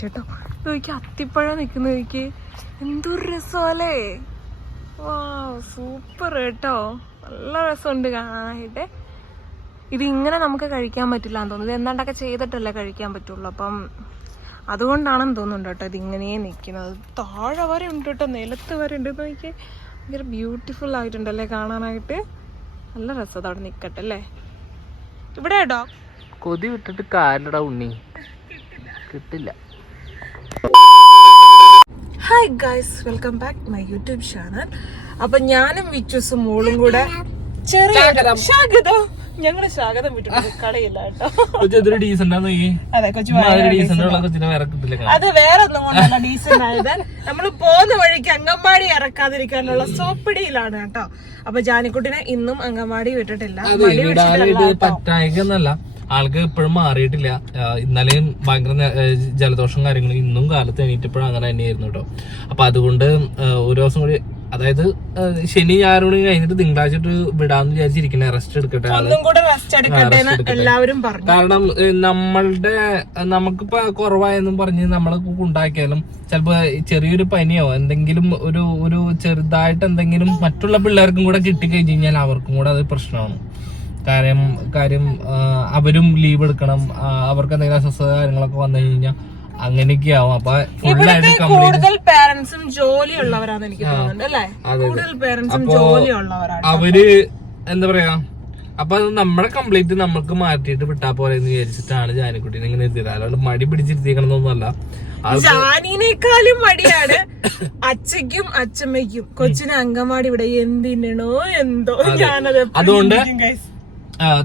ചേട്ടോ നോക്കി അത്തിപ്പഴം നിൽക്കുന്ന നോക്കി. എന്തൊരു രസമല്ലേ? വാ സൂപ്പർ കേട്ടോ. നല്ല രസമുണ്ട് കാണാനായിട്ട്. ഇതിങ്ങനെ നമുക്ക് കഴിക്കാൻ പറ്റില്ല എന്ന് തോന്നുന്നു. ഇത് എന്താണ്ടൊക്കെ ചെയ്തിട്ടല്ലേ കഴിക്കാൻ പറ്റുള്ളൂ. അപ്പം അതുകൊണ്ടാണെന്ന് തോന്നുന്നുണ്ട് കേട്ടോ ഇത് ഇങ്ങനെ നിൽക്കുന്നത്. താഴെ വരെ ഉണ്ട് കേട്ടോ നിലത്ത് വരെ ഉണ്ട്. നോക്കി ഭയങ്കര ബ്യൂട്ടിഫുൾ ആയിട്ടുണ്ടല്ലേ കാണാനായിട്ട്. നല്ല രസം അവിടെ നിൽക്കട്ടെ അല്ലേ? ഇവിടെ കേട്ടോ കൊതി വിട്ടിട്ട് കാലട ഉണ്ണി. കിട്ടില്ല. Hi guys welcome back my YouTube channel അപ്പൊ ഞാനും വിച്ചൂസും മോളും കൂടെ ചെറിയ സ്വാഗതം. ഞങ്ങൾ സ്വാഗതം വിട്ടിട്ടുണ്ട്. കളിയില്ല കേട്ടോ. അതെ വേറെ ഒന്നും കൊണ്ടല്ല ഡീസന്റ് ആയത്. നമ്മൾ പോകുന്ന വഴിക്ക് അങ്കമാടി ഇറക്കാതിരിക്കാനുള്ള സോപ്പിടിയിലാണ് കേട്ടോ. അപ്പൊ ജാനിക്കുട്ടിനെ ഇന്നും അങ്കമാടി വിട്ടിട്ടില്ല. ആൾക്ക് ഇപ്പോഴും മാറിയിട്ടില്ല. ഇന്നലെയും ഭയങ്കര ജലദോഷം കാര്യങ്ങളും ഇന്നും കാലത്ത് എണീറ്റപ്പോഴും അങ്ങനെ തന്നെയായിരുന്നു കേട്ടോ അപ്പൊ അതുകൊണ്ട് ഒരു ദിവസം കൂടി അതായത് ശനി ഞായറും കൂടി കഴിഞ്ഞിട്ട് തിങ്കളാഴ്ച വിടാന്ന് വിചാരിച്ചിരിക്കണേ റെസ്റ്റ് എടുക്കട്ടെ എല്ലാവരും പറഞ്ഞു. കാരണം നമ്മളുടെ നമുക്കിപ്പോ കുറവായെന്നും പറഞ്ഞ് നമ്മളെ ഉണ്ടാക്കിയാലും ചിലപ്പോ ചെറിയൊരു പനിയോ എന്തെങ്കിലും ഒരു ഒരു ചെറുതായിട്ട് എന്തെങ്കിലും മറ്റുള്ള പിള്ളേർക്കും കൂടെ കിട്ടിക്കഴിഞ്ഞ് കഴിഞ്ഞാൽ അവർക്കും കൂടെ അത് പ്രശ്നമാണ്. കാര്യം കാര്യം അവരും ലീവ് എടുക്കണം. അവർക്ക് എന്തെങ്കിലും അസ്വസ്ഥത കാര്യങ്ങളൊക്കെ വന്നു കഴിഞ്ഞാൽ അങ്ങനെയൊക്കെ ആവും. അപ്പൊ കൂടുതൽ പേരൻസും ജോലിയുള്ളവരാന്ന് എനിക്ക് തോന്നുന്നുണ്ട് അല്ലേ? കൂടുതൽ പേരൻസും ജോലിയുള്ളവരാണ് അവർ എന്താ പറയാ? അപ്പൊ അത് നമ്മളെ കംപ്ലീറ്റ് നമ്മൾക്ക് മാറ്റിയിട്ട് വിട്ടാ പോലെ എന്ന് വിചാരിച്ചിട്ടാണ് ജാനിക്കുട്ടീനെ ഇങ്ങനെ എത്തിയത് അല്ലാണ്ട് മടി പിടിച്ചിരുത്തിക്കണമെന്നൊന്നല്ല ജാനിനേക്കാളും മടിയാണ് അച്ഛയ്ക്കും അച്ഛമ്മയ്ക്കും. കൊച്ചിന് അങ്കമാടി ഇവിടെ എന്തിനോ എന്തോ ഞാനത് അതുകൊണ്ട്.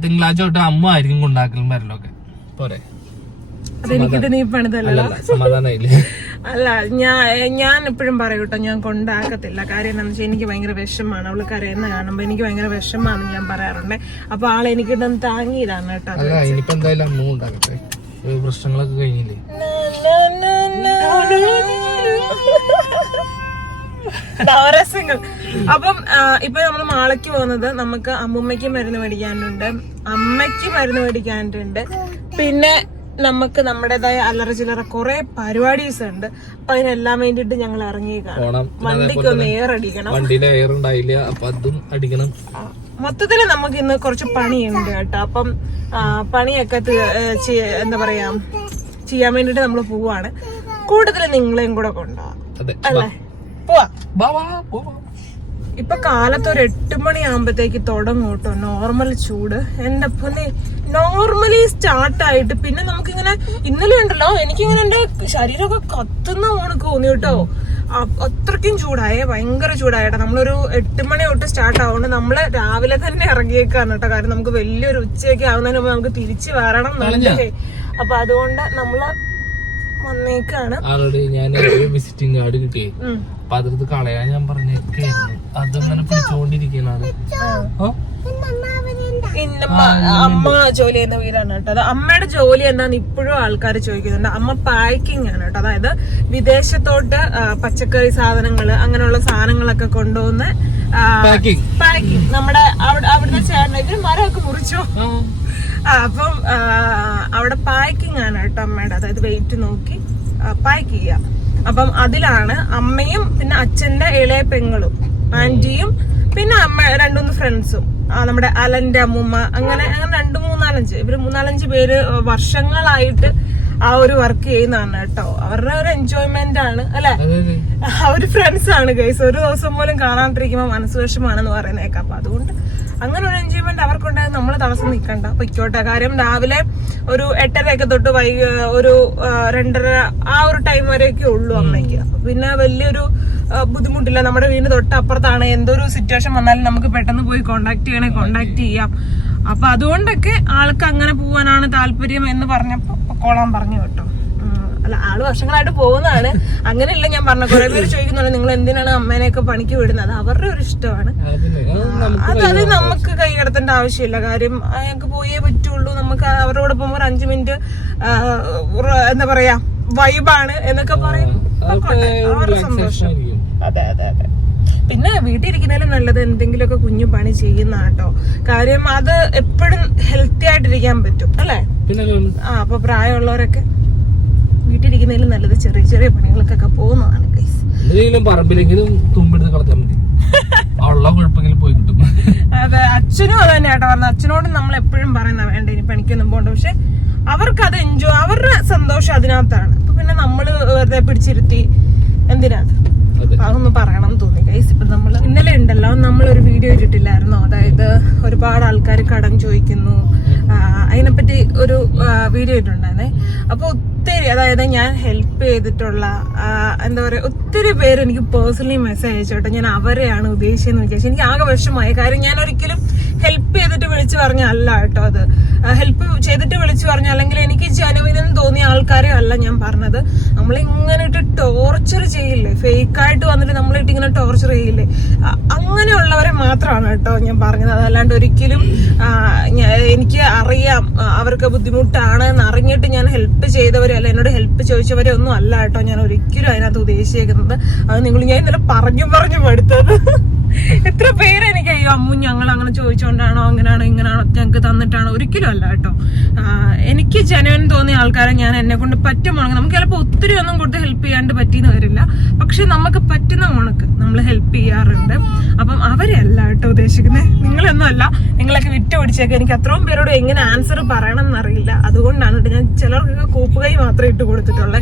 തിങ്കളാഴ്ച തൊട്ട് അമ്മ ആയിരിക്കും കൊണ്ടാക്കലും വരലൊക്കെ. പോരെ. നീ പണിതല്ലോ അല്ല ഞാൻ ഞാൻ എപ്പോഴും പറയൂട്ടോ കേട്ടോ ഞാൻ കൊണ്ടാക്കത്തില്ല. കാര്യം എന്താണെന്ന് വെച്ചാൽ എനിക്ക് ഭയങ്കര വിഷമാണ്. അവൾ കരയുന്ന കാണുമ്പോ എനിക്ക് ഭയങ്കര വിഷമാണ് ഞാൻ പറയാറുണ്ട്. അപ്പൊ ആളെ കേട്ടോ ഇനിയിപ്പോ എന്തായാലും അമ്മ ഈ പ്രശ്നങ്ങളൊക്കെ കഴിഞ്ഞില്ലേ? നവരസങ്ങൾ. അപ്പം ഇപ്പൊ നമ്മൾ മാളയ്ക്ക് പോകുന്നത് നമുക്ക് അമ്മുമ്മയ്ക്ക് മരുന്ന് മേടിക്കാനുണ്ട് അമ്മയ്ക്ക് മരുന്ന് മേടിക്കാനുണ്ട്. പിന്നെ നമുക്ക് നമ്മുടേതായ അല്ലറ ചില്ലറ കുറെ പരിപാടീസ് ഉണ്ട് അപ്പൊ അതിനെല്ലാം വേണ്ടിട്ട് ഞങ്ങൾ ഇറങ്ങിയേക്കാണ് വണ്ടിക്ക് ഒന്ന് എയർ അടിക്കണം വണ്ടിയിലെ എയർ ഉണ്ടായില്ല അപ്പൊ അതും അടിക്കണം. മൊത്തത്തിൽ മൊത്തത്തിൽ നമുക്ക് ഇന്ന് കുറച്ച് പണിയുണ്ട് കേട്ടോ. അപ്പം പണിയൊക്കെ എന്താ പറയാ ചെയ്യാൻ വേണ്ടിട്ട് നമ്മൾ പോവാണ്. കൂടുതൽ നിങ്ങളെയും കൂടെ കൊണ്ടുപോകാം അല്ലേ? പോവാ. പോവാം. ഇപ്പൊ കാലത്ത് ഒരു എട്ട് മണിയാകുമ്പത്തേക്ക് തുടങ്ങും കേട്ടോ. നോർമൽ ചൂട്. എന്റെ പൊന്നെ നോർമലി സ്റ്റാർട്ട് ആയിട്ട് പിന്നെ നമുക്കിങ്ങനെ ഇന്നലെ ഉണ്ടല്ലോ എനിക്കിങ്ങനെ എന്റെ ശരീരമൊക്കെ കത്തുന്ന ഓണക്ക് തോന്നി കേട്ടോ. അത്രക്കും അത്രയ്ക്കും ചൂടായേ ഭയങ്കര ചൂടായിട്ടോ നമ്മളൊരു എട്ട് മണി തൊട്ട് സ്റ്റാർട്ട് ആവുകൊണ്ട് നമ്മൾ രാവിലെ തന്നെ ഇറങ്ങിയേക്കാണ് കേട്ടോ. കാരണം നമുക്ക് വലിയൊരു ഉച്ചയൊക്കെ ആവുന്നതിന് മുമ്പ് നമുക്ക് തിരിച്ചു വരണം എന്നുണ്ടേ അപ്പൊ അതുകൊണ്ട് നമ്മൾ വന്നേക്കാണ്. ആളോട് ഞാൻ വിസിറ്റിംഗ് കാർഡ് കിട്ടി. അപ്പൊ അതെടുത്ത് കളയാൻ ഞാൻ പറഞ്ഞേക്കായിരുന്നു. അതങ്ങനെ പിടിച്ചോണ്ടിരിക്കണത്. അമ്മ ജോലി ചെയ്യുന്ന വീടാണ് കേട്ടോ. അത് അമ്മയുടെ ജോലി എന്താന്ന് ഇപ്പോഴും ആൾക്കാർ ചോദിക്കുന്നുണ്ട്. അമ്മ പാക്കിംഗ് ആണ് കേട്ടോ. അതായത് വിദേശത്തോട്ട് പച്ചക്കറി സാധനങ്ങൾ അങ്ങനെയുള്ള സാധനങ്ങളൊക്കെ കൊണ്ടുവന്ന് പാക്കിംഗ് നമ്മുടെ അവിടെ അവിടുത്തെ ചേട്ടനൊക്കെ മരമൊക്കെ മുറിച്ചോ. അപ്പം അവിടെ പാക്കിംഗ് ആണ് കേട്ടോ അമ്മയുടെ അതായത് വെയിറ്റ് നോക്കി. പാക്ക് ചെയ്യുക അപ്പം അതിലാണ് അമ്മയും പിന്നെ അച്ഛന്റെ ഇളയ പെങ്ങളും ആന്റിയും പിന്നെ അമ്മ രണ്ടുമൂന്ന് ഫ്രണ്ട്സും നമ്മുടെ അലന്റെ അമ്മൂമ്മ അങ്ങനെ അങ്ങനെ രണ്ടു മൂന്നാലഞ്ച് ഇവർ മൂന്നാലഞ്ച് പേര് വർഷങ്ങളായിട്ട് ആ ഒരു വർക്ക് ചെയ്യുന്നതാണ് കേട്ടോ. അവരുടെ ഒരു എൻജോയ്മെന്റ് ആണ് അല്ലെ? അവർ ഫ്രണ്ട്സ് ആണ് ഗൈസ് ഒരു ദിവസം പോലും കാണാതിരിക്കുമ്പോ മനസ്സ് വിഷമാണെന്ന് പറയുന്നേക്കാം അപ്പൊ അതുകൊണ്ട് അങ്ങനെ ഒരു എൻജോയ്മെന്റ് അവർക്കുണ്ടായത് നമ്മൾ തടസ്സം നിൽക്കണ്ട പൊയ്ക്കോട്ടെ കാര്യം രാവിലെ ഒരു എട്ടരയൊക്കെ തൊട്ട് വൈ ഒരു രണ്ടര ആ ഒരു ടൈം വരെയൊക്കെ ഉള്ളൂ അമ്മയ്ക്ക്. പിന്നെ വലിയൊരു ബുദ്ധിമുട്ടില്ല. നമ്മുടെ വീടിന് തൊട്ടപ്പുറത്താണ്. എന്തൊരു സിറ്റുവേഷൻ വന്നാലും നമുക്ക് പെട്ടെന്ന് പോയി കോണ്ടാക്ട് ചെയ്യണേ കോണ്ടാക്ട് ചെയ്യാം. അപ്പൊ അതുകൊണ്ടൊക്കെ ആൾക്ക് അങ്ങനെ പോവാനാണ് താല്പര്യം എന്ന് പറഞ്ഞപ്പോ കൊള്ളാൻ പറഞ്ഞു കേട്ടോ. അല്ല ആൾ വർഷങ്ങളായിട്ട് പോകുന്നതാണ്. അങ്ങനെയല്ല ഞാൻ പറഞ്ഞ കുറെ പേര് ചോദിക്കുന്നുണ്ട് നിങ്ങൾ എന്തിനാണ് അമ്മേനെയൊക്കെ പണിക്ക് വിടുന്നത്? അത് അവരുടെ ഒരു ഇഷ്ടമാണ്. അതത് നമുക്ക് അത് അത് കൈ കിടത്തേണ്ട ആവശ്യമില്ല. കാര്യം അയാൾക്ക് പോയേ പറ്റുള്ളൂ. നമുക്ക് അവരോടൊപ്പം ഒരു അഞ്ചു മിനിറ്റ് എന്താ പറയാ വൈബാണ് എന്നൊക്കെ പറയും അവരുടെ റിലാക്സേഷൻ അതെ അതെ അതെ. പിന്നെ വീട്ടിലിരിക്കുന്നതിലും നല്ലത് എന്തെങ്കിലുമൊക്കെ കുഞ്ഞു പണി ചെയ്യുന്ന കേട്ടോ കാര്യം അത് എപ്പോഴും ഹെൽത്തി ആയിട്ടിരിക്കാൻ പറ്റും അല്ലേ? ആ അപ്പൊ പ്രായമുള്ളവരൊക്കെ ഇരിക്കുന്നതിലും നല്ലത് ചെറിയ ചെറിയ പണികൾക്കൊക്കെ പോകുന്നതാണ് പറമ്പിലെങ്കിലും തുമ്പെടുത്ത് മതി. പോയി കിട്ടും. അതെ അച്ഛനും അത് തന്നെയാട്ടോ പറഞ്ഞത്. അച്ഛനോട് നമ്മൾ എപ്പോഴും പറയുന്ന വേണ്ട ഇനി പണിക്കൊന്നും പോകണ്ട പക്ഷെ അവർക്ക് അത് എൻജോയ് അവരുടെ സന്തോഷം അതിനകത്താണ്. അപ്പൊ പിന്നെ നമ്മൾ വെറുതെ പിടിച്ചിരുത്തി എന്തിനാ അതെ. അതൊന്ന് പറയണം എന്ന് തോന്നി ഗൈസ് ഇപ്പൊ നമ്മൾ ഇന്നലെ ഉണ്ടല്ലോ നമ്മൾ ഒരു വീഡിയോ ഇട്ടിട്ടില്ലായിരുന്നോ? അതായത് ഒരുപാട് ആൾക്കാർ കടം ചോദിക്കുന്നു. അതിനെപ്പറ്റി ഒരു വീഡിയോ ഇട്ടുണ്ടായിരുന്നേ അപ്പൊ ഒത്തിരി അതായത് ഞാൻ ഹെൽപ്പ് ചെയ്തിട്ടുള്ള എന്താ പറയുക ഒത്തിരി പേര് എനിക്ക് പേഴ്സണലി മെസ്സേജ് അയച്ചോട്ടെ ഞാൻ അവരെയാണ് ഉദ്ദേശിച്ചതെന്ന് വിചാരിച്ചു എനിക്ക് ആകെ വിഷമമായി. കാര്യം ഞാൻ ഒരിക്കലും ഹെൽപ്പ് ചെയ്തിട്ട് വിളിച്ചു പറഞ്ഞല്ല കേട്ടോ അത്. ഹെൽപ്പ് ചെയ്തിട്ട് വിളിച്ചു പറഞ്ഞ അല്ലെങ്കിൽ എനിക്ക് ജനുവിനെന്ന് തോന്നിയ ആൾക്കാരെ അല്ല ഞാൻ പറഞ്ഞത്. നമ്മളിങ്ങനെ ഇട്ട് ടോർച്ചർ ചെയ്യില്ലേ? ഫേക്കായിട്ട് വന്നിട്ട് നമ്മളിട്ട് ഇങ്ങനെ ടോർച്ചർ ചെയ്യില്ലേ? അങ്ങനെയുള്ളവരെ മാത്രമാണ് കേട്ടോ ഞാൻ പറഞ്ഞത്. അതല്ലാണ്ട് ഒരിക്കലും എനിക്ക് അറിയാം അവർക്ക് ബുദ്ധിമുട്ടാണ് എന്ന് അറിഞ്ഞിട്ട് ഞാൻ ഹെൽപ്പ് ചെയ്തവരെ അല്ല എന്നോട് ഹെൽപ്പ് ചോദിച്ചവരെ ഒന്നും അല്ല കേട്ടോ. ഞാൻ ഒരിക്കലും അതിനകത്ത് ഉദ്ദേശിച്ചേക്കുന്നത്. അത് നിങ്ങൾ ഞാൻ ഇന്നലെ പറഞ്ഞു പറഞ്ഞു മടുത്തത് എത്ര പേര് എനിക്ക് അയ്യോ അമ്മു ഞങ്ങൾ അങ്ങനെ ചോദിച്ചുകൊണ്ടാണോ അങ്ങനെയാണോ ഇങ്ങനെയാണോ ഞങ്ങൾക്ക് തന്നിട്ടാണോ? ഒരിക്കലും അല്ല കേട്ടോ. എനിക്ക് ജനുവൻ തോന്നിയ ആൾക്കാരെ ഞാൻ എന്നെ കൊണ്ട് പറ്റുവാണെങ്കിൽ നമുക്ക് ചിലപ്പോൾ ഒത്തിരി ഒന്നും കൊടുത്ത് ഹെൽപ്പ് ചെയ്യാണ്ട് പറ്റിയെന്ന് വരില്ല. പക്ഷെ നമുക്ക് പറ്റുന്ന കണക്ക് നമ്മൾ ഹെൽപ്പ് ചെയ്യാറുണ്ട്. അപ്പം അവരല്ല കേട്ടോ ഉദ്ദേശിക്കുന്നത് നിങ്ങളൊന്നും അല്ല. നിങ്ങളൊക്കെ വിറ്റ് പിടിച്ചേക്ക്. എനിക്ക് അത്രയും പേരോട് എങ്ങനെ ആൻസർ പറയണം എന്നറിയില്ല. അതുകൊണ്ടാണ് ഞാൻ ചിലർക്ക് കൂപ്പുകൈ മാത്രമേ ഇട്ട് കൊടുത്തിട്ടുള്ളത്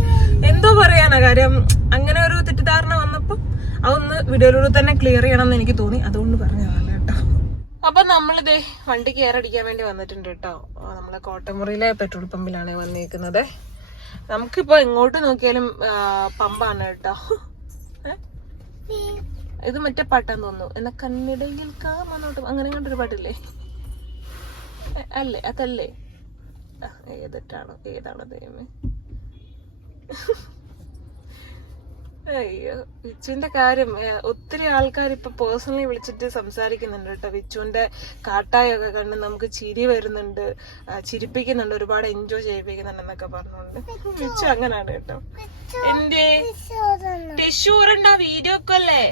എന്തോ പറയാനാ കാര്യം ഒരു തെറ്റിദ്ധാരണ വന്നപ്പോൾ അതൊന്ന് വീഡിയോയിലൂടെ തന്നെ ക്ലിയർ ചെയ്യണം എന്ന് എനിക്ക് തോന്നി. അതുകൊണ്ട് പറഞ്ഞതാണ് കേട്ടോ. അപ്പൊ നമ്മളിത് വണ്ടി കയറടിക്കാൻ വേണ്ടി വന്നിട്ടുണ്ട് കേട്ടോ. നമ്മളെ കോട്ടമുറിയിലെ പെട്രോൾ പമ്പിലാണ് വന്നിരിക്കുന്നത് നമുക്കിപ്പോ എങ്ങോട്ട് നോക്കിയാലും പമ്പാണ് കേട്ടോ. ഇത് മറ്റേ പാട്ടാന്ന് തോന്നുന്നു. എന്നെ കണ്ണിടയിൽ കാമന്നോട്ടും അങ്ങനെ കണ്ടൊരു പാട്ടില്ലേ? അല്ലേ? അതല്ലേ? ഏതിട്ടാണോ? ഏതാണോ ദൈവമേ? വിച്ചുവിന്റെ കാര്യം ഒത്തിരി ആൾക്കാർ ഇപ്പൊ പേഴ്സണലി വിളിച്ചിട്ട് സംസാരിക്കുന്നുണ്ട് കേട്ടോ. വിച്ചുവിന്റെ കാട്ടായൊക്കെ കണ്ട് നമുക്ക് ചിരി വരുന്നുണ്ട് ചിരിപ്പിക്കുന്നുണ്ട് ഒരുപാട് എൻജോയ് ചെയ്യിപ്പിക്കുന്നുണ്ട് എന്നൊക്കെ പറഞ്ഞുകൊണ്ട്. വിച്ചു അങ്ങനാണ് കേട്ടോ. എന്റെ ടിഷ്യൂ ഉറണ്ട? വീഡിയോ അല്ലേ?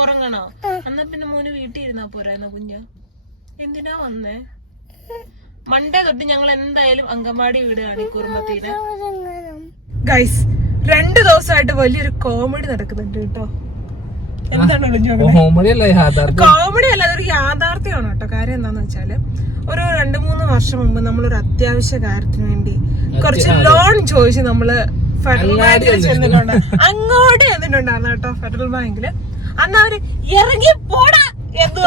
ഉറങ്ങണോ? എന്നാ പിന്നെ മോന് വീട്ടിൽ ഇരുന്നാ പോരായിരുന്നോ കുഞ്ഞ? എന്തിനാ വന്നേ? മണ്ടേ തൊട്ട് ഞങ്ങൾ എന്തായാലും അങ്കമാടി വീട് കുറുമ്പത്തീന് ഗൈസ് രണ്ട് ദിവസമായിട്ട് വലിയൊരു കോമഡി നടക്കുന്നുണ്ട് കേട്ടോ. കോമഡി അല്ല അതൊരു യാഥാർത്ഥ്യമാണ് കേട്ടോ. കാര്യം എന്താന്ന് വെച്ചാൽ ഒരു രണ്ട് മൂന്ന് വർഷം മുമ്പ് ഒരു അത്യാവശ്യ കാര്യത്തിന് വേണ്ടി കുറച്ച് ലോൺ ചോദിച്ച് നമ്മൾ ഫെഡറൽ ബാങ്കിൽ ചെന്നിട്ടുണ്ട് അങ്ങോട്ട് ചെന്നിട്ടുണ്ടായിരുന്നു കേട്ടോ ഫെഡറൽ ബാങ്കിൽ അന്ന് അവർ ഇറങ്ങി പോടാ എന്ന്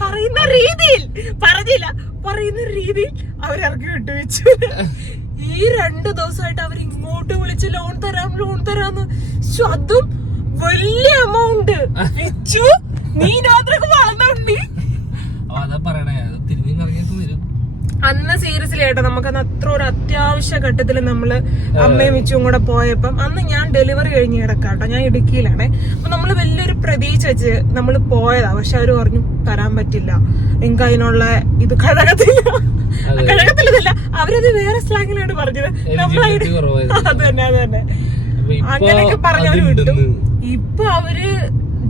പറയുന്ന രീതിയിൽ പറഞ്ഞില്ല. പറയുന്ന രീതിയിൽ അവരിറക്കി വിട്ടുവെച്ചു. ഈ രണ്ടു ദിവസമായിട്ട് അവർ ഇങ്ങോട്ട് വിളിച്ച് ലോൺ തരാം ലോൺ തരാന്ന്. അതും വലിയ എമൗണ്ട് വെച്ചു നീ രാത്രി വളർന്നുണ്ടി അതാ പറയണേ തിരിഞ്ഞും വരും. അന്ന് സീരിയസ്ലി ആയിട്ട് നമുക്കന്ന് അത്ര ഒരു അത്യാവശ്യ ഘട്ടത്തിൽ നമ്മൾ അമ്മയും വിച്ചും കൂടെ പോയപ്പം അന്ന് ഞാൻ ഡെലിവറി കഴിഞ്ഞ് കിടക്കാട്ടോ ഞാൻ ഇടുക്കിയിലാണേ. അപ്പൊ നമ്മൾ വലിയൊരു പ്രതീക്ഷ വെച്ച് നമ്മൾ പോയതാ. പക്ഷെ അവർ പറഞ്ഞു തരാൻ പറ്റില്ല. എനിക്ക് അതിനുള്ള ഇത് കഴകത്തില്ല ഘടകത്തിലല്ല അവരത് വേറെ സ്ലാങ്ങിലാണ് പറഞ്ഞത്. നമ്മളായിട്ട്. അത് തന്നെ അത് തന്നെ. അങ്ങനെയൊക്കെ പറഞ്ഞവര് വിട്ടു. ഇപ്പൊ അവർ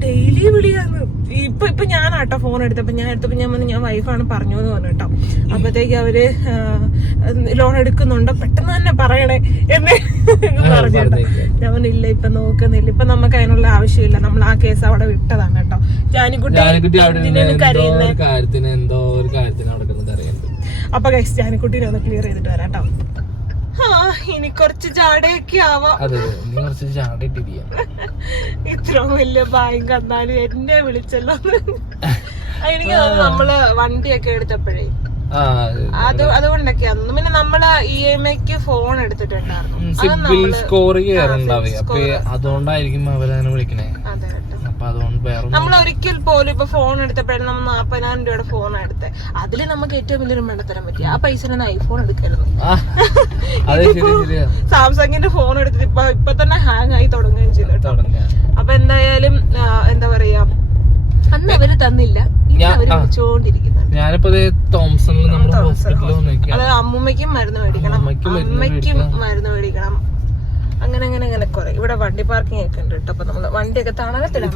ഡെയിലി വിളിയാന്ന്. ഇപ്പൊ ഇപ്പൊ ഞാനാട്ടോ ഫോൺ എടുത്തപ്പോ ഞാൻ എടുത്തപ്പോ ഞാൻ പറഞ്ഞു ഞാൻ വൈഫാണ് പറഞ്ഞു എന്ന് പറഞ്ഞു കേട്ടോ അപ്പത്തേക്ക് അവർ ലോൺ എടുക്കുന്നുണ്ടോ. പെട്ടെന്ന് തന്നെ പറയണേ. എന്നെ പറഞ്ഞു കേട്ടോ ഞാൻ പറഞ്ഞില്ല ഇപ്പൊ നോക്കുന്നില്ല. ഇപ്പൊ നമുക്ക് അതിനുള്ള ആവശ്യമില്ല. നമ്മൾ ആ കേസ് അവിടെ വിട്ടതാണ് കേട്ടോ. ജാനിക്കുട്ടി ഒരു കാര്യത്തിന് എന്തോ ഒരു കാര്യത്തിന് നടക്കുന്നത് അപ്പൊ ജാനിക്കുട്ടീനെ ഒന്ന് ക്ലിയർ ചെയ്തിട്ട് വരാം കേട്ടോ ഇനി കുറച്ച് ജാടയൊക്കെ ആവാം. കുറച്ച് ചാടിട്ടിരിക്കുക ഇത്ര വലിയ ബാങ്ക് എന്നാലും എന്നെ വിളിച്ചല്ലോ. എനിക്ക് നമ്മൾ വണ്ടിയൊക്കെ എടുത്തപ്പോഴേ. അത് അതുകൊണ്ടൊക്കെ അന്ന് പിന്നെ നമ്മൾ ഇ എം ഐക്ക് ഫോൺ എടുത്തിട്ടുണ്ടായിരുന്നു. സ്കോർ അതുകൊണ്ടായിരിക്കും അവരങ്ങനെ വിളിക്കണേ. അതെ. അപ്പൊ അതുകൊണ്ട് വേറെ നമ്മൾ ഒരിക്കൽ പോലും ഇപ്പൊ ഫോൺ എടുത്തപ്പോഴാണ് നമ്മൾ നാപ്പതിനായിരം രൂപയുടെ ഫോൺ എടുത്തത് അതിൽ നമുക്ക് ഏറ്റവും വലിയൊരു മണ്ടത്തരം പറ്റി ആ പൈസ ഐഫോൺ എടുക്കരുത്. ആ അതെ ശരി സാംസങ്ങിന്റെ ഫോൺ എടുത്തിട്ട് ഇപ്പൊ ഇപ്പൊ തന്നെ ഹാങ് ആയി തുടങ്ങുകയും ചെയ്തു അപ്പൊ എന്തായാലും എന്താ പറയാ അന്ന് അവർ തന്നില്ല. ഇന്ന് അവർ ഞാനിപ്പോ തോംസണിൽ നമ്മുടെ ഹോസ്പിറ്റലിൽ അമ്മൂമ്മയ്ക്കും മരുന്ന് മേടിക്കണം. അമ്മയ്ക്കും മരുന്ന് മേടിക്കണം. അങ്ങനെ അങ്ങനെ അങ്ങനെ കുറെ. ഇവിടെ വണ്ടി പാർക്കിംഗ് ഒക്കെ ഉണ്ട് കേട്ടോ. അപ്പൊ നമ്മൾ വണ്ടിയൊക്കെ തണലത്തിടാൻ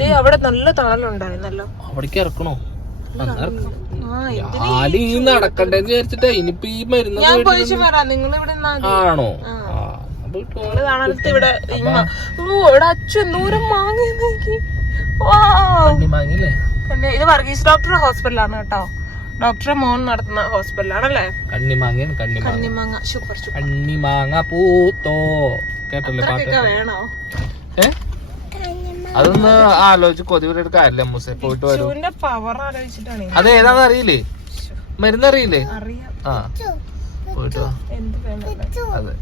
ദേ, അവിടെ നല്ല തണലുണ്ടായിരുന്നല്ലോ. അവിടേക്ക് ഇറക്കണോ? നടക്കണ്ടേന്ന് വിചാരിച്ചിട്ടാ ഇനിയിപ്പൊ ഈ മരുന്ന് ആണോ? തണലത്ത് ഇവിടെ. ഓ ഇവിടെ അച്ഛൻ ദൂരം മാങ്ങി ഇത് വർഗീസ് ഡോക്ടർ ഹോസ്പിറ്റലാണ് കേട്ടോ. ഡോക്ടറെ മോൻ നടത്തുന്ന ഹോസ്പിറ്റലാണല്ലേ? കണ്ണിമാങ്ങ. കണ്ണിമാങ്ങ. Super super. കണ്ണിമാങ്ങ പൂത്തോ. കേട്ടല്ലേ പാട്ട്. വേണോ? അതൊന്ന് ആലോചിച്ച് കൊതിവരെടുക്ക അല്ലേ മുസേ. പോയിട്ട് വരും. പവർ ആലോചിച്ചിട്ടാണ് അത് ഏതാണെന്ന് അറിയില്ലേ? മരുന്ന് അറിയില്ലേ അറിയാം. ആ. പോയിട്ട് അതെ.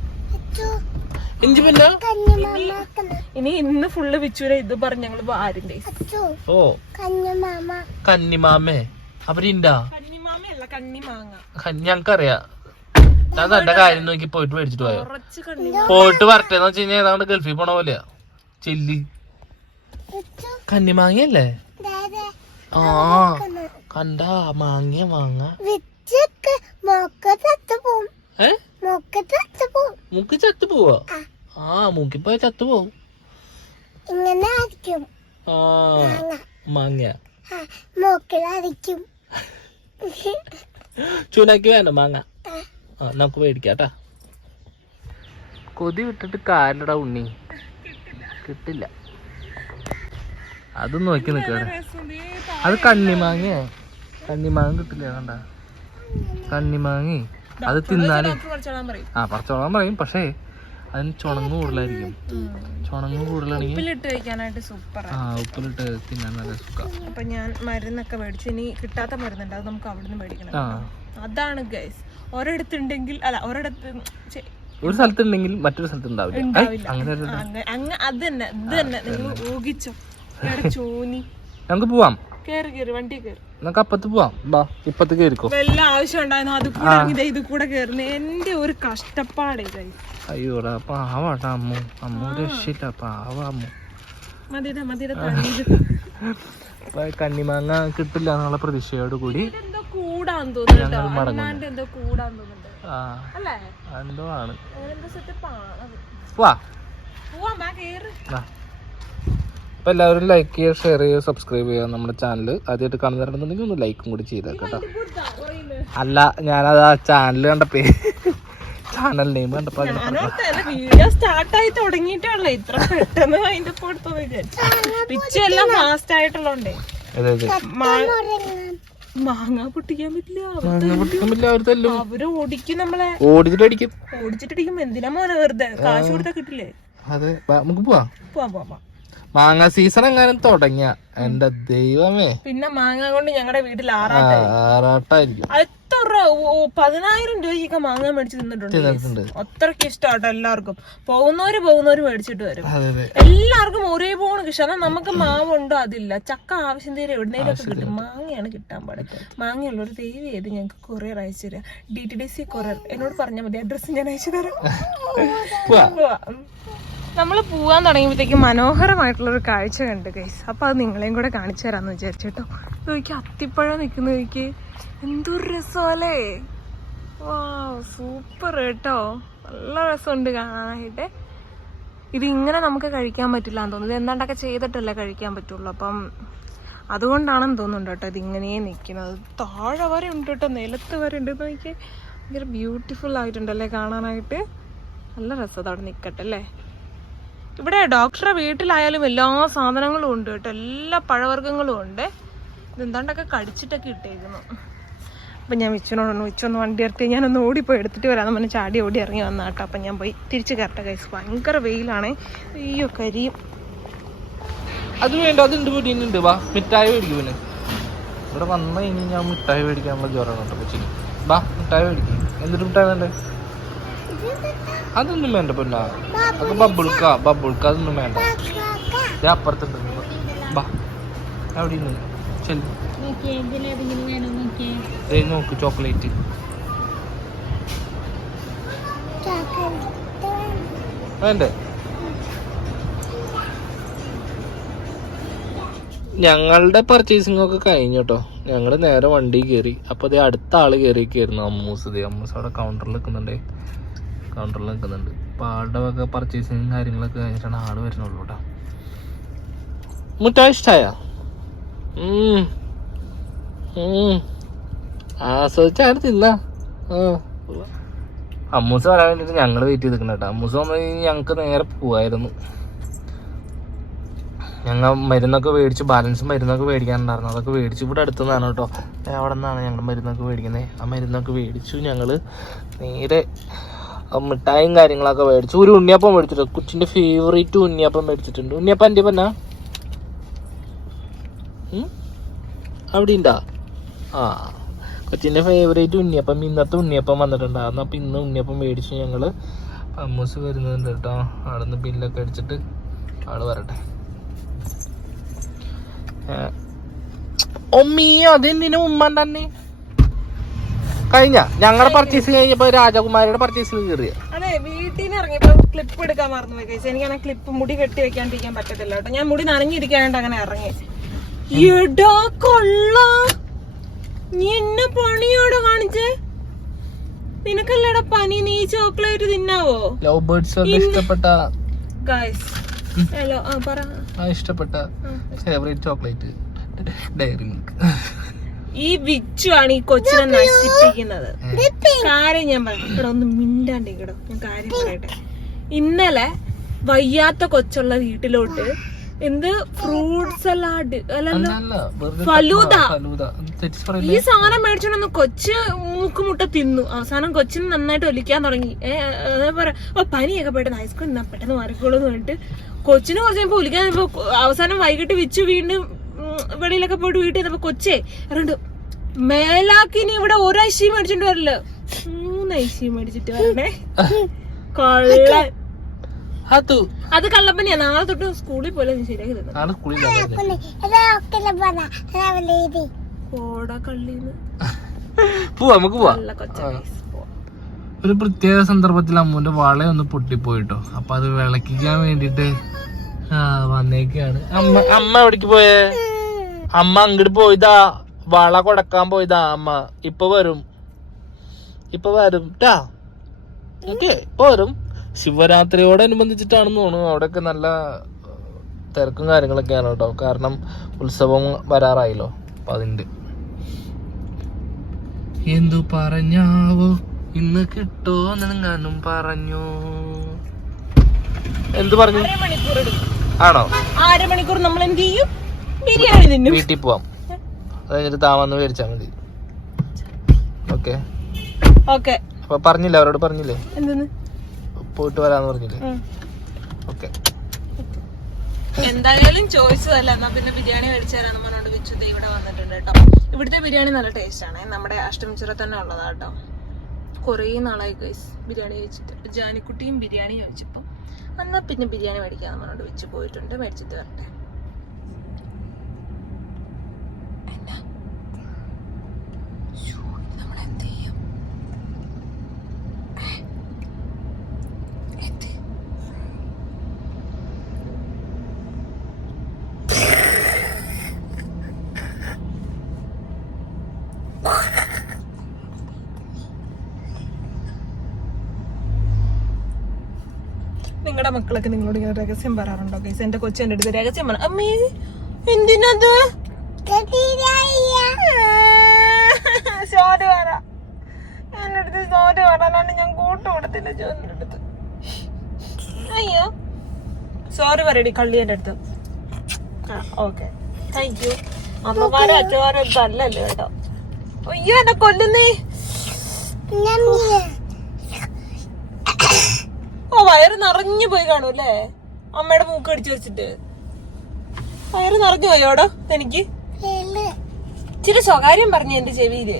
ഇഞ്ചി പിന്നെ? ഇനി ഇന്ന് ഫുള്ള് വിച്ചൂര ഇത് പറഞ്ഞു ഞങ്ങൾ ആരിന്റെ ഓ. കന്നിമാമേ അവരിണ്ടാ? കന്നിമാമയല്ല കന്നിമാങ്ങ ഞങ്ങക്കറിയാം ഞാൻ തന്റെ കാര്യം നോക്കി പോയിട്ട് മേടിച്ചിട്ട് പോയോ? കുറച്ച് കണ്ണി പോയിട്ട് വരട്ടെന്ന് വെച്ച് കഴിഞ്ഞാൽ ഏതാണ്ട് ഗൾഫിൽ പോണ പോലെയാ. ചെല്ലി. കന്നിമാങ്ങയല്ലേ ആ കണ്ട മാങ്ങ. മാങ്ങ ഏ? മൂക്കി ചത്തു പോവാ. ആ. മൂക്കി പോയ ചത്തു പോവും. ഇങ്ങനെ ആ മാങ്ങ. മൂക്കിലടിക്കും ചൂനാക്കി വേണ്ട മാങ്ങ? ആ നമുക്ക് മേടിക്കാട്ടാ. കൊതി വിട്ടിട്ട് കാലട ഉണ്ണി. കിട്ടില്ല. അതും നോക്കി നിൽക്കാറ് അത് കണ്ണിമാങ്ങ. കണ്ണിമാങ്ങ കിട്ടില്ല കണ്ട. കണ്ണിമാങ്ങ. അത് തിന്നാലേ. ആ പറച്ചോളാൻ പറയും പക്ഷേ അതിന് ചുണങ്ങ് കൂടുതലായിരിക്കും. ചുണങ്ങ് കൂടുതലാണെങ്കിൽ ഉപ്പിലിട്ട് കഴിക്കാനായിട്ട് സൂപ്പർ ആ. ഉപ്പിലിട്ട് തിന്നാൻ നല്ല സുഖം. അപ്പൊ ഞാൻ മരുന്നൊക്കെ മേടിച്ചു. ഇനി കിട്ടാത്ത മരുന്നുണ്ട്. അത് നമുക്ക് നിന്ന് മേടിക്കണം അതാണ് ഗൈസ് ഒരിടത്തുണ്ടെങ്കിൽ അല്ല ഒരിടത്ത് ഒരു സ്ഥലത്തുണ്ടെങ്കിൽ മറ്റൊരു സ്ഥലത്ത് ഉണ്ടാവില്ല. അങ്ങനെ അങ്ങ അങ്ങ അത് തന്നെ ഇത് തന്നെ. നിങ്ങൾ ഊഹിച്ചോ. ചോനി. നമുക്ക് പോവാം. കേറി കേറി വണ്ടി കേറി. നമുക്ക് അപ്പത്ത് പോവാം. ബാ ഇപ്പത്ത് കയറിക്കോ വല്ല ആവശ്യം ഉണ്ടായിരുന്നു? അത് കൂടെ ഇറങ്ങി ഇത് കൂടെ കേറുന്ന. എന്റെ ഒരു കഷ്ടപ്പാടേ അയ്യോടാ പാവാട്ടാ അമ്മു. അമ്മു രക്ഷില്ല പാവ അമ്മു. മതിയുടെ മതിയുടെ തണ്ണീര് അപ്പൊ കണ്ണിമാങ്ങ കിട്ടില്ല എന്നുള്ള പ്രതീക്ഷയോട് കൂടി എന്തോ കൂടാന്ന് തോന്നുന്നുണ്ട്. ആണ്. വാ. പോവാ കേറ്. ആ. അപ്പൊ എല്ലാവരും ലൈക്ക് ചെയ്യുക ഷെയർ ചെയ്യുക സബ്സ്ക്രൈബ് ചെയ്യുക നമ്മുടെ ചാനൽ ആദ്യമായിട്ട് കാണുന്നുണ്ടെന്നുണ്ടെങ്കിൽ ഒന്ന് ലൈക്കും കൂടി ചെയ്തേക്കാം കേട്ടോ. അല്ല ഞാനത് ആ ചാനൽ കണ്ടപ്പേ ചാനൽ നെയിം കണ്ടപ്പോ വീഡിയോ സ്റ്റാർട്ടായി തുടങ്ങിയിട്ടാണല്ലോ ഇത്ര പെട്ടെന്ന് അതിന്റെ കൊടുത്തു വിചാരിച്ചു. പിച്ച് എല്ലാം ഫാസ്റ്റ് ആയിട്ടുള്ളോണ്ടേ. മാങ്ങ പൊട്ടിക്കാൻ പറ്റില്ല. അവർ ഓടിക്കും നമ്മളെ. ഓടിച്ചിട്ട് അടിക്കും ഓടിച്ചിട്ടിരിക്കും എന്തിനാ മോനെ വെറുതെ? കാശ് കൊടുത്താ കിട്ടില്ലേ? അതെ. നമുക്ക് പോവാം പോവാം പോവാം. മാങ്ങ സീസൺ എങ്ങാനും തുടങ്ങിയ എന്റെ ദൈവമേ. പിന്നെ മാങ്ങ കൊണ്ട് ഞങ്ങളുടെ വീട്ടിൽ ആറാട്ടായിരിക്കും. എത്ര പതിനായിരം രൂപയ്ക്കൊക്കെ മാങ്ങ മേടിച്ച് തിന്നിട്ടുണ്ട് അത്രയ്ക്ക് അത്രയ്ക്ക് ഇഷ്ടമാട്ടോ എല്ലാവർക്കും. പോകുന്നവര് പോകുന്നവര് മേടിച്ചിട്ട് വരും. എല്ലാവർക്കും ഒരേ ഇഷ്ടം എന്നാൽ നമുക്ക് മാവുണ്ടോ അതില്ല. ചക്ക ആവശ്യം തീരെ എവിടുന്നേലൊക്കെ കിട്ടും. മാങ്ങയാണ് കിട്ടാൻ പാടില്ല. മാങ്ങയുള്ളൊരു ദൈവം ഏത് ഞങ്ങൾക്ക് കൊറിയർ അയച്ചു തരാം. D T D C courier എന്നോട് പറഞ്ഞാൽ മതി. അഡ്രസ്സ് ഞാൻ അയച്ചു തരാം. നമ്മൾ പോവാൻ തുടങ്ങിയപ്പോഴത്തേക്കും മനോഹരമായിട്ടുള്ളൊരു കാഴ്ച കണ്ട് ഗൈസ് അപ്പോൾ അത് നിങ്ങളെയും കൂടെ കാണിച്ചു തരാമെന്ന് വിചാരിച്ചു കേട്ടോ. നോക്കി അത്തിപ്പഴം നിൽക്കുന്ന നോക്കി എന്തൊരു രസമല്ലേ? വാ സൂപ്പർ കേട്ടോ. നല്ല രസമുണ്ട് കാണാനായിട്ട്. ഇതിങ്ങനെ നമുക്ക് കഴിക്കാൻ പറ്റില്ല എന്ന് തോന്നുന്നു. ഇത് എന്താണ്ടൊക്കെ ചെയ്തിട്ടല്ലേ കഴിക്കാൻ പറ്റുള്ളൂ. അപ്പം അതുകൊണ്ടാണെന്ന് തോന്നുന്നുണ്ട് കേട്ടോ ഇത് ഇങ്ങനെ നിൽക്കുന്നത്. താഴെ വരെ ഉണ്ട് കേട്ടോ നിലത്ത് വരെ ഉണ്ട്. നോക്കി ഭയങ്കര ബ്യൂട്ടിഫുൾ ആയിട്ടുണ്ടല്ലേ കാണാനായിട്ട്? നല്ല രസം അവിടെ നിൽക്കട്ടെ അല്ലേ? ഇവിടെ ഡോക്ടറെ വീട്ടിലായാലും എല്ലാ സാധനങ്ങളും ഉണ്ട് കേട്ടോ. എല്ലാ പഴവർഗങ്ങളും ഉണ്ട്. ഇതെന്താണ്ടൊക്കെ കടിച്ചിട്ടൊക്കെ ഇട്ടേക്കുന്നു. അപ്പം ഞാൻ വിച്ചനോടൊന്ന് വിച്ചൊന്ന് വണ്ടി ഇറത്തി ഞാനൊന്ന് ഓടിപ്പോയി എടുത്തിട്ട് വരാമെന്ന് പറഞ്ഞ് ചാടി ഓടി ഇറങ്ങി വന്ന കേട്ടോ. അപ്പം ഞാൻ പോയി തിരിച്ച് കയറട്ടെ കൈസ് ഭയങ്കര വെയിലാണേ. അയ്യോ കരിയും അത് വേണ്ട അതുണ്ട് പൊടിയുന്നുണ്ട് വാ മിഠായി മേടിക്കും പിന്നെ ഇവിടെ വന്നു കഴിഞ്ഞ് ഞാൻ മിഠായി മേടിക്കാനുള്ള ജ്വരമാണ് കേട്ടോ കൊച്ചിന്. വാ മിഠായി മേടിക്കും. എന്തൊരു മിഠായി വേണ്ടേ? അതൊന്നും വേണ്ട പിന്നെ. അത് ബബിൾക്ക ബബിൾക്ക അതൊന്നും വേണ്ട. ഞാൻ അപ്പുറത്തുണ്ട് അവിടെ ചെല്ലു. ദേ നോക്ക് ചോക്ലേറ്റ്. വേണ്ടേ? ഞങ്ങളുടെ പർച്ചേസിംഗ് ഒക്കെ കഴിഞ്ഞു കേട്ടോ ഞങ്ങൾ നേരെ വണ്ടി കയറി. അപ്പൊ അതേ അടുത്ത ആൾ കയറിയൊക്കെയായിരുന്നു അമ്മൂസ് ദേ അമ്മൂസ് അവിടെ കൗണ്ടറിൽ നിൽക്കുന്നുണ്ടേ കൗണ്ടറിൽ നിൽക്കുന്നുണ്ട് അപ്പൊ ആളുടെ വക പർച്ചേസിങ് കാര്യങ്ങളൊക്കെ കഴിഞ്ഞിട്ടാണ് ആൾ വരുന്നുള്ളൂ കേട്ടോ മുട്ടായി ഇഷ്ടായ? ആസ്വദിച്ചാണ് തിന്ന. അമ്മൂസ് വരാൻ വേണ്ടിട്ട് ഞങ്ങൾ വെയിറ്റ് ചെയ്ത് നിൽക്കണം കേട്ടോ അമ്മൂസ് വന്നു കഴിഞ്ഞാൽ ഞങ്ങൾക്ക് നേരെ പോവായിരുന്നു. ഞങ്ങൾ മരുന്നൊക്കെ മേടിച്ച് ബാലൻസ് മരുന്നൊക്കെ മേടിക്കാനുണ്ടായിരുന്നു. അതൊക്കെ മേടിച്ച് ഇവിടെ അടുത്തു നിന്നാണ് കേട്ടോ അവിടെ നിന്നാണ് ഞങ്ങൾ മരുന്നൊക്കെ മേടിക്കുന്നത് ആ മരുന്നൊക്കെ മേടിച്ചു ഞങ്ങൾ നേരെ മിഠായും കാര്യങ്ങളൊക്കെ മേടിച്ചു. ഒരു ഉണ്ണിയപ്പം മേടിച്ചിട്ടുണ്ട് കുച്ചിന്റെ ഫേവറേറ്റ് ഉണ്ണിയപ്പം മേടിച്ചിട്ടുണ്ട്. ഉണ്ണിയപ്പം എന്റെ പന്ന? അവിടെ ഉണ്ടാ? ആ. കൊച്ചിന്റെ ഫേവറേറ്റ് ഉണ്ണിയപ്പം ഇന്നത്തെ ഉണ്ണിയപ്പം വന്നിട്ടുണ്ടായിരുന്നു അപ്പം ഇന്ന് ഉണ്ണിയപ്പം മേടിച്ചു ഞങ്ങൾ അമ്മൂസ് വരുന്നുണ്ട് കേട്ടോ. അവിടെ നിന്ന് ബില്ലൊക്കെ അടിച്ചിട്ട് ആൾ വരട്ടെ. ഒമ്മീ അതെന്തിനു ഉമ്മൻ തന്നെ കഴിഞ്ഞ. ഞങ്ങളുടെ പർച്ചേസ് കഴിഞ്ഞപ്പോ രാജകുമാരിയുടെ പർച്ചേസ് കയറിയ. അതെ വീട്ടിൽ നിന്ന് ഇറങ്ങിയപ്പോ ക്ലിപ്പ് എടുക്കാൻ മറന്നു പോയി കഴിച്ചു എനിക്ക് അങ്ങനെ ക്ലിപ്പ് മുടി കെട്ടി വെക്കാണ്ടിരിക്കാൻ പറ്റത്തില്ല കേട്ടോ. ഞാൻ മുടി നനഞ്ഞിരിക്കാണ്ട് അങ്ങനെ ഇറങ്ങി. എടാ കൊള്ള. നീ എന്നെ പണിയോടെ കാണിച്ചേ? നിനക്കല്ലടാ പനി? നീ ചോക്ലേറ്റ് തിന്നാവോ? ലവ് ബേർഡ്സ് ഇഷ്ടപ്പെട്ട ഹലോ ആ പറ. ഇഷ്ടപ്പെട്ട ഫേവറേറ്റ് ചോക്ലേറ്റ് ഡയറി മിൽക്ക് ഈ വിച്ചു ആണ് ഈ കൊച്ചിനെ നശിപ്പിക്കുന്നത്. കാര്യം ഞാൻ പറയാം ഇവിടെ ഒന്ന് മിണ്ടാണ്ടിക്കടോ ഞാൻ കാര്യം പറയട്ടെ. ഇന്നലെ വയ്യാത്ത കൊച്ചുള്ള വീട്ടിലോട്ട് എന്ത് ഫ്രൂട്ട് സലാഡ് അല്ലല്ലോ? ഫലൂദ. ഫലൂദ. ഈ പറയില്ലേ? സാധനം മേടിച്ചോണ്ട് കൊച്ച് മൂക്കുമുട്ട തിന്നു. അവസാനം കൊച്ചിന് നന്നായിട്ട് ഒലിക്കാൻ തുടങ്ങി. ഏഹ് അതേ പറയാ ഓ പനിയൊക്കെ പെട്ടെന്ന് ഐസ്ക്രീം എന്നാ പെട്ടെന്ന് മാറിക്കോളൂ എന്ന് പറഞ്ഞിട്ട് കൊച്ചിന് കുറച്ച് ഒലിക്കാൻ അവസാനം വൈകിട്ട് വിച്ച് വീണ്ടും വെളിയിലൊക്കെ പോയിട്ട് വീട്ടിൽ ചെന്നപ്പോ കൊച്ചേ അതുകൊണ്ട് മേലാക്കിനി ഇവിടെ ഒരു ഐശ്വര്യം മേടിച്ചിട്ട് വരില്ല മൂന്ന് ഐശ്വര്യം മേടിച്ചിട്ട് വരണേ. കൊള്ള. അത് കള്ളപ്പനിയാ. നാളെ തൊട്ട് സ്കൂളിൽ പോലെ ശരിയാക്കി ഒരു പ്രത്യേക സന്ദർഭത്തിൽ അമ്മൂന്റെ വള ഒന്ന് പൊട്ടിപ്പോയിട്ടോ. അപ്പൊ അത് വിളക്കിക്കാൻ വേണ്ടിട്ട് ആ വന്നേക്കാണ്. അമ്മ അമ്മ എവിടേക്ക് പോയേ? അമ്മ അങ്ങോട്ട് പോയതാ. വള കൊടുക്കാൻ പോയതാ അമ്മ. ഇപ്പൊ വരും. ഇപ്പൊ വരും ട്ടാ. ഓക്കെ ഇപ്പൊ വരും. ശിവരാത്രിയോടനുബന്ധിച്ചിട്ടാണെന്ന് തോന്നുന്നു. അവിടെയൊക്കെ നല്ല തിരക്കും കാര്യങ്ങളൊക്കെയാണ് കേട്ടോ. കാരണം ഉത്സവം വരാറായില്ലോ. അപ്പൊ അതിന്റെ എന്തു പറഞ്ഞാവോ? ഇന്ന് കിട്ടോ നിങ്ങാനും പറഞ്ഞു. എന്തു പറഞ്ഞു? ആണോ? അരമണിക്കൂർ നമ്മൾ എന്ത് ചെയ്യും? ബിരിയാണി വീട്ടിൽ പോവാം. അത് കഴിഞ്ഞിട്ട് താമന്ന് മേടിച്ചാ മതി. ഓക്കെ. ഓക്കെ. അപ്പൊ പറഞ്ഞില്ലേ അവരോട് പറഞ്ഞില്ലേ? പോയിട്ട് വരാന്ന് പറഞ്ഞില്ലേ? ഓക്കെ. എന്തായാലും ചോദിച്ചതല്ല എന്നാ പിന്നെ ബിരിയാണി മേടിച്ചു തരാന്ന് പറഞ്ഞോണ്ട് വിച്ചു ഇവിടെ വന്നിട്ടുണ്ട് കേട്ടോ. ഇവിടുത്തെ ബിരിയാണി നല്ല ടേസ്റ്റ് ആണ്. നമ്മുടെ അഷ്ടമിച്ചിറ തന്നെ ഉള്ളതാ കേട്ടോ. കുറേ നാളായി ഗൈസ് ബിരിയാണി കഴിച്ചിട്ട്. ജാനിക്കുട്ടിയും ബിരിയാണി കഴിച്ചപ്പോ എന്നാ പിന്നെ ബിരിയാണി മേടിക്കാന്ന് പറഞ്ഞോണ്ട് വിച്ചു പോയിട്ടുണ്ട്. മേടിച്ചിട്ട് വരട്ടെ എന്നാ? ശ്ശോ, ഇത് നമ്മളെന്ത് ചെയ്യും? എന്ത്? മക്കളൊക്കെ നിങ്ങളോട് ഇങ്ങനെ രഹസ്യം പറയാറുണ്ടോ ഗൈസ് എന്റെ കൊച്ചു എന്റെ അടുത്ത് രഹസ്യം പറ. അമ്മേ എന്തിനത്? സോറി പറ. എന്റെ അടുത്ത് സോറി പറയാനാണ് ഞാൻ കൂട്ടു കൊടുത്തില്ല ജോന്റെ അടുത്ത്. അയ്യോ. സോറി പറയടി കള്ളി എന്റെ അടുത്ത്. ഓക്കെ താങ്ക് യു അമ്മമാരെ അച്ഛന്മാരെ ഒന്നും അല്ലല്ലോ കേട്ടോ. അയ്യോ എന്നെ കൊല്ലുന്നേ. വയറ് നിറഞ്ഞു പോയി കാണും അല്ലേ? അമ്മയുടെ മൂക്ക് അടിച്ചു വെച്ചിട്ട്. വയറ് നിറഞ്ഞു പോയോടോ എനിക്ക് ഇച്ചിരി സ്വകാര്യം പറഞ്ഞു എന്റെ ചെവിയിൽ.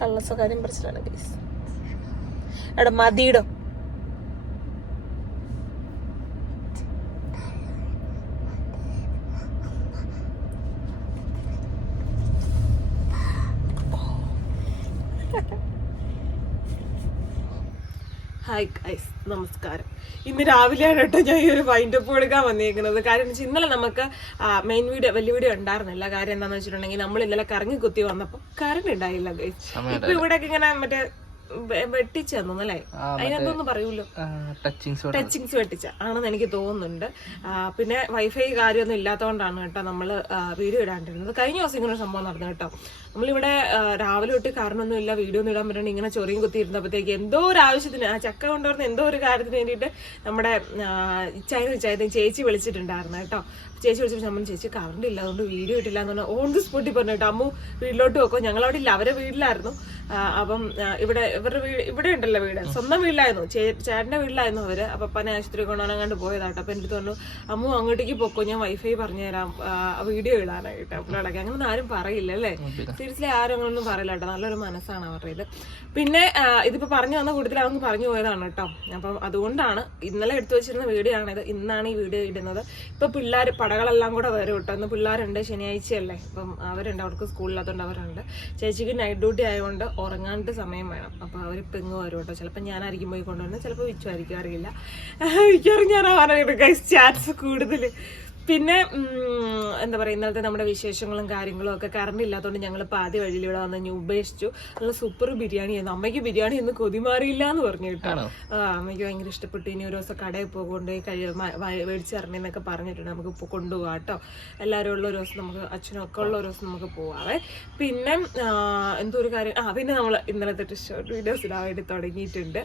കള്ള സ്വകാര്യം പറിച്ചിട്ടാണ് എടാ മതിയിടോ. ഹായ് ഗൈസ് നമസ്കാരം. ഇന്ന് രാവിലെയാണ് കേട്ടോ ഞാൻ ഈ ഒരു വൈൻഡ് അപ്പ് കൊടുക്കാൻ വന്നിരിക്കുന്നത് കാരണം വെച്ചാൽ ഇന്നലെ നമുക്ക് മെയിൻ വീഡിയോ വലിയ വീഡിയോ ഉണ്ടായിരുന്നില്ല. കാര്യം എന്താണെന്ന് വെച്ചിട്ടുണ്ടെങ്കിൽ നമ്മൾ ഇന്നലെ കറങ്ങി കുത്തി വന്നപ്പോൾ കറണ്ട് ഉണ്ടായില്ല ഗൈസ് ഇപ്പൊ ഇവിടെയൊക്കെ ഇങ്ങനെ മറ്റേ വെട്ടിച്ച് തന്നു അല്ലേ ആ, അതിനെന്തോന്ന് പറയൂല്ലോ ടച്ചിങ്സ് വെട്ടിച്ച. ആണെന്ന് എനിക്ക് തോന്നുന്നുണ്ട്. പിന്നെ വൈഫൈ കാര്യമൊന്നും ഇല്ലാത്തതുകൊണ്ടാണ് കേട്ടോ നമ്മൾ വീഡിയോ ഇടാണ്ടിരുന്നത്. കഴിഞ്ഞ ദിവസം ഇങ്ങനെ ഒരു സംഭവം നടന്നു കേട്ടോ. നമ്മളിവിടെ രാവിലെ തൊട്ട് കാരണമൊന്നും ഇല്ല വീഡിയോ ഒന്നും ഇടാൻ പറ്റാണ്ട് ഇങ്ങനെ ചൊറിയും കുത്തിയിരുന്നപ്പോഴത്തേക്ക് എന്തോ ഒരു ആവശ്യത്തിന് ആ ചക്ക കൊണ്ടുവരുന്ന എന്തോ ഒരു കാര്യത്തിന് വേണ്ടിയിട്ട് നമ്മുടെ ഇച്ചായനും ഇച്ചായനും ചേച്ചി വിളിച്ചിട്ടുണ്ടായിരുന്നു കേട്ടോ. ചേച്ചി വിളിച്ചപ്പോൾ നമ്മൾ ചേച്ചി കറണ്ട് ഇല്ല അതുകൊണ്ട് വീഡിയോ ഇട്ടില്ല എന്ന് പറഞ്ഞാൽ ഓൺ ദി സ്പോട്ടിൽ പറഞ്ഞു കേട്ടോ അമ്മു വീട്ടിലോട്ട് വെക്കോ ഞങ്ങൾ അവിടെ ഇല്ല അവരെ വീട്ടിലായിരുന്നു. അപ്പം ഇവിടെ ഇവരുടെ വീട് ഇവിടെ ഉണ്ടല്ലോ വീട്. സ്വന്തം വീട്ടിലായിരുന്നു. ചേ- ചേട്ടന്റെ വീട്ടിലായിരുന്നു അവർ. അപ്പം അപ്പനെ ആശുപത്രി കൊണ്ടുപോകാൻ കണ്ട് പോയതാട്ടോ. അപ്പം എന്റെ തോന്നുന്നു അമ്മു അങ്ങോട്ടേക്ക് പൊക്കോ ഞാൻ വൈഫൈ പറഞ്ഞു തരാം. വീഡിയോ ഇടാനായിട്ട്. അപ്പോഴൊക്കെ അങ്ങനെ ആരും പറയില്ല അല്ലേ? സീരിയസ്ലി ആരും അങ്ങനൊന്നും പറയില്ല കേട്ടോ. നല്ലൊരു മനസ്സാണ് അവരുടെ ഇത് പിന്നെ ഇതിപ്പോൾ ഇതിപ്പോ പറഞ്ഞു വന്ന കൂട്ടത്തിൽ അവർക്ക് പറഞ്ഞു പോയതാണ് കേട്ടോ. അപ്പം അതുകൊണ്ടാണ് ഇന്നലെ എടുത്തു വെച്ചിരുന്ന വീഡിയോ ആണിത്. ഇന്നാണ് ഈ വീഡിയോ ഇടുന്നത്. ഇപ്പം പിള്ളേർ പടകളെല്ലാം കൂടെ വരും കേട്ടോ. ഇന്ന് പിള്ളേരുണ്ട് ശനിയാഴ്ചയല്ലേ. അപ്പം അവരുണ്ട് അവർക്ക് സ്കൂളില്ലാത്തതുകൊണ്ട് അവരുണ്ട്. ചേച്ചിക്ക് നൈറ്റ് ഡ്യൂട്ടി ആയതുകൊണ്ട് ഉറങ്ങാണ്ട് സമയം വേണം. അപ്പൊ അവർ ഇങ്ങ് വരും കേട്ടോ. ചിലപ്പോൾ ഞാനായിരിക്കും പോയി കൊണ്ടുവന്നത് ചിലപ്പോൾ വിച്ചു ആയിരിക്കും അറിയില്ല. മിക്കവാറും അവരുടെ ചാൻസ് കൂടുതൽ പിന്നെ എന്താ പറയുക ഇന്നലത്തെ നമ്മുടെ വിശേഷങ്ങളും കാര്യങ്ങളും ഒക്കെ കറണ്ട് ഇല്ലാത്തതുകൊണ്ട് ഞങ്ങൾ പാതി വഴിയിൽ ഇവിടെ വന്ന് ഉപേക്ഷിച്ചു. നല്ല സൂപ്പർ ബിരിയാണി ആയിരുന്നു. അമ്മയ്ക്ക് ബിരിയാണി ഒന്നും കൊതിമാറിയില്ല എന്ന് പറഞ്ഞു കേട്ടോ. ആ അമ്മയ്ക്ക് ഭയങ്കര ഇഷ്ടപ്പെട്ടു. ഇനി ഒരു ദിവസം കടയിൽ പോകൊണ്ട് കഴി മേടിച്ച് പറഞ്ഞിട്ടുണ്ട്. നമുക്ക് ഇപ്പോൾ കൊണ്ടുപോകാം കേട്ടോ. എല്ലാവരും ഉള്ള ഒരു ദിവസം നമുക്ക് അച്ഛനും ഒക്കെ ഉള്ള ഒരു ദിവസം നമുക്ക് പോവാവേ. പിന്നെ എന്തോ ഒരു കാര്യം ആ പിന്നെ നമ്മൾ ഇന്നലത്തെ ഷോർട്ട് വീഡിയോസ് ഇടാൻ വേണ്ടി തുടങ്ങിയിട്ടുണ്ട്.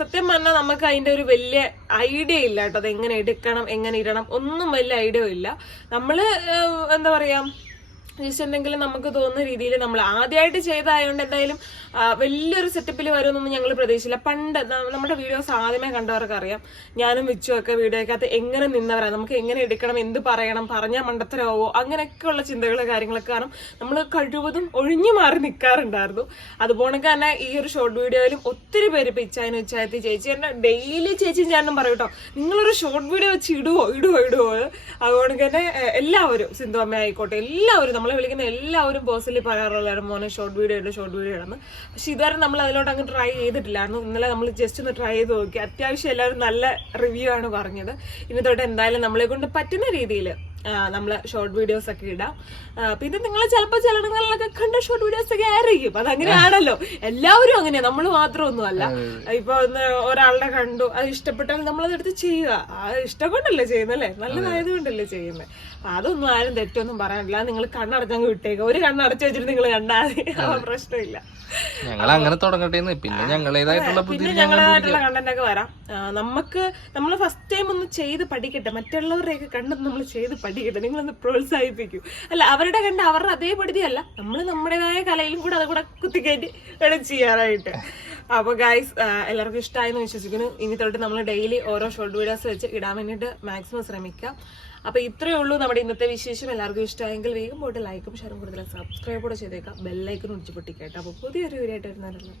സത്യം പറഞ്ഞാൽ നമുക്ക് അതിന്റെ ഒരു വലിയ ഐഡിയ ഇല്ല കേട്ടോ. അത് എങ്ങനെ എടുക്കണം എങ്ങനെ ഇടണം ഒന്നും വലിയ ഐഡിയ ഇല്ല നമ്മൾ എന്താ പറയാ ജസ്റ്റ് എന്തെങ്കിലും നമുക്ക് തോന്നുന്ന രീതിയിൽ നമ്മൾ ആദ്യമായിട്ട് ചെയ്തതായതുകൊണ്ട് എന്തായാലും വലിയൊരു സെറ്റപ്പിൽ വരുമെന്നൊന്നും ഞങ്ങൾ പ്രതീക്ഷിച്ചില്ല. പണ്ട് നമ്മുടെ വീഡിയോസ് ആദ്യമേ കണ്ടവർക്ക് അറിയാം. ഞാനും വിച്ചും ഒക്കെ വീഡിയോക്കകത്ത് എങ്ങനെ നിന്നവരാണ് നമുക്ക് എങ്ങനെ എടുക്കണം എന്ത് പറയണം പറഞ്ഞാൽ മണ്ടത്തരമാവോ അങ്ങനെയൊക്കെയുള്ള ചിന്തകൾ കാര്യങ്ങളൊക്കെ കാരണം നമ്മൾ കഴിവതും ഒഴിഞ്ഞു മാറി നിൽക്കാറുണ്ടായിരുന്നു അതുപോലെ തന്നെ ഈ ഒരു ഷോർട്ട് വീഡിയോയിലും ഒത്തിരി പേര് ഇപ്പൊ ഇച്ചായനും ചേച്ചി എന്നെ ഡെയിലി ചേച്ചി ഞാനും പറയും കേട്ടോ നിങ്ങളൊരു ഷോർട്ട് വീഡിയോ വെച്ച് ഇടുവോ? ഇടുവോ? ഇടുവോ? അതുകൊണ്ട് തന്നെ എല്ലാവരും സിന്ധു അമ്മ ആയിക്കോട്ടെ എല്ലാവരും നമ്മളെ വിളിക്കുന്ന എല്ലാവരും പേഴ്സണലി പറയാറുള്ളതാണ് മോനെ ഷോർട്ട് വീഡിയോ ഷോർട്ട് വീഡിയോ ഇടുന്നു പക്ഷെ ഇതുവരെ നമ്മൾ അതിലോട്ട് അങ്ങ് ട്രൈ ചെയ്തിട്ടില്ലായിരുന്നു ഇന്നലെ നമ്മൾ ജസ്റ്റ് ഒന്ന് ട്രൈ ചെയ്ത് നോക്കി. അത്യാവശ്യം എല്ലാവരും നല്ല റിവ്യൂ ആണ് പറഞ്ഞത്. ഇനി തൊട്ട് എന്തായാലും നമ്മളെ കൊണ്ട് പറ്റുന്ന രീതിയിൽ നമ്മൾ ഷോർട്ട് വീഡിയോസ് ഒക്കെ ഇടാം. പിന്നെ നിങ്ങൾ ചിലപ്പോൾ ചിലടങ്ങളിലൊക്കെ കണ്ട ഷോർട്ട് വീഡിയോസ് ഒക്കെ ആയിരിക്കും അത് അങ്ങനെയാണല്ലോ എല്ലാവരും അങ്ങനെയാ. നമ്മൾ മാത്രമൊന്നും അല്ല ഇപ്പൊ ഒരാളുടെ കണ്ടു അത് ഇഷ്ടപ്പെട്ടാൽ നമ്മൾ അതെടുത്ത് ചെയ്യുക. ഇഷ്ടപ്പെട്ടല്ലേ ഇഷ്ടം കൊണ്ടല്ലേ ചെയ്യുന്നല്ലേ നല്ലതായത് കൊണ്ടല്ലേ ചെയ്യുന്നത് അപ്പൊ അതൊന്നും ആരും തെറ്റൊന്നും പറയാനില്ല. നിങ്ങൾ കണ്ണടച്ചങ്ങ് വിട്ടേക്കുക ഒരു കണ്ണടച്ചു വെച്ചിട്ട് നിങ്ങൾ കണ്ടാൽ പ്രശ്നമില്ല. ഞങ്ങൾ അങ്ങനെ തുടങ്ങട്ടെ പിന്നെ ഞങ്ങളേതായിട്ടുള്ള പിന്നെ ഞങ്ങളേതായിട്ടുള്ള ഞങ്ങളായിട്ടുള്ള കണ്ടന്റ് ഒക്കെ വരാം. നമുക്ക് നമ്മൾ ഫസ്റ്റ് ടൈം ഒന്ന് ചെയ്ത് പഠിക്കട്ടെ. മറ്റുള്ളവരെയൊക്കെ കണ്ടത് നമ്മൾ ചെയ്ത് പഠിക്കട്ടെ നിങ്ങളൊന്ന് പ്രോത്സാഹിപ്പിക്കൂ. അല്ല അവരുടെ കണ്ട് അവരുടെ അതേ പഠിതിയല്ല നമ്മൾ നമ്മുടേതായ കലയിലും കൂടെ അത് കൂടെ കുത്തിക്കയറ്റി വേണം ചെയ്യാനായിട്ട്. അപ്പോൾ ഗൈസ് എല്ലാവർക്കും ഇഷ്ടമായെന്ന് വിശ്വസിക്കുന്നു. ഇനി തൊട്ട് നമ്മൾ ഡെയിലി ഓരോ ഷോർട്ട് വീഡിയോസ് വെച്ച് ഇടാൻ വേണ്ടിയിട്ട് മാക്സിമം ശ്രമിക്കാം. അപ്പൊ ഇത്രയേ ഉള്ളൂ നമ്മുടെ ഇന്നത്തെ വിശേഷം. എല്ലാവർക്കും ഇഷ്ടമായെങ്കിൽ വേഗം പോയിട്ട് ലൈക്കും ഷെയറും കൂടുതൽ സബ്സ്ക്രൈബ് കൂടെ ചെയ്തേക്കാം. ബെല്ലൈക്കും ഒടിച്ച് പൊട്ടിക്കേട്ടോ അപ്പൊ പുതിയൊരു വീഡിയോ ആയിട്ട് വരുന്നതല്ല